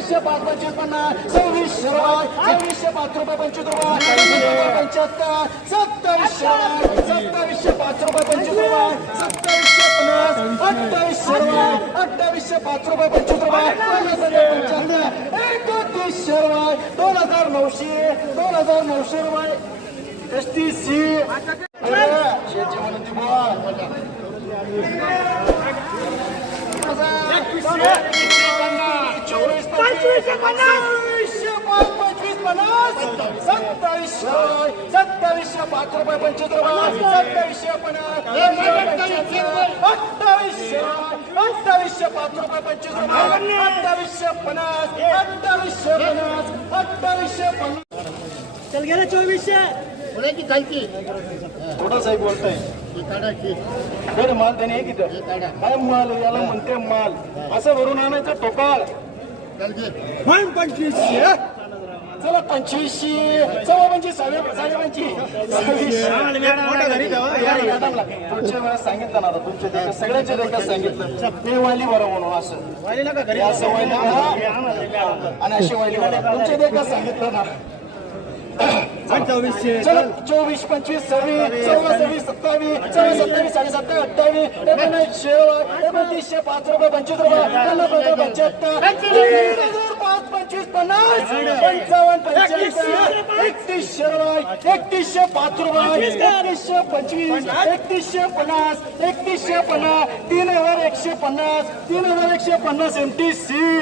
पंचवीसशे पाच पंचवीस पन्नास सव्वीसशे रुपये सव्वीसशे पाच रुपये पंचवीस रुपये पंच्याहत्तर सत्तावीसशे रुपये सत्तावीसशे पाच रुपये पंचवीस रुपये सत्तावीसशे पन्नास अठ्ठावीसशे रुपये अठ्ठावीसशे पाच रुपये पंचवीस रुपये पंच्याहत्तर एकोणतीसशे रुपये दोन हजार नऊशे दोन हजार नऊशे रुपये. S T C. शेती पंचवीसशे पाच पंचवीस पन्नास सत्तावीसशे सत्तावीसशे पाच रुपये पंचवीस रुपये सत्तावीसशे पन्नास अठ्ठावीसशे अठ्ठावीसशे पाच रुपये पंचवीस रुपये अठ्ठावीसशे पन्नास अठ्ठावीसशे पन्नास अठ्ठावीसशे पन्नास चल गेलं चोवीसशे पुण्याची खालची. थोडा साहेब बोलताय. ही बरं माल त्याने हे किती काय माल याला म्हणते माल. असं भरून आणायचं टोकाळ. पण पंचवीसशे चला पंचवीसशे सव्वा पंचवीस साडे साडे पुढच्या वेळेस सांगितलं ना तुमच्या देखत सगळ्याच्या देखत सांगितलं ते वाली बरं म्हणून असं. असं वाली बरं आणि अशी वाली तुमच्या देखत सांगितलं ना चला चोवीस पंचवीस सव्वीस चौदा सव्वीस सत्तावीस चौदा सत्तावीस साडे सत्तावीस अठ्ठावीस एकोणीसशे एकोणतीसशे पाच रुपये पंचवीस रुपये पंच्याहत्तर पाच पंचवीस पन्नास पंचावन्न पंच्याऐंशी एकतीसशे रुपये एकतीसशे पाच रुपये एकतीसशे पंचवीस एकतीसशे पन्नास एकतीसशे पन्नास तीन हजार एकशे पन्नास तीन हजार एकशे पन्नास एम टी सी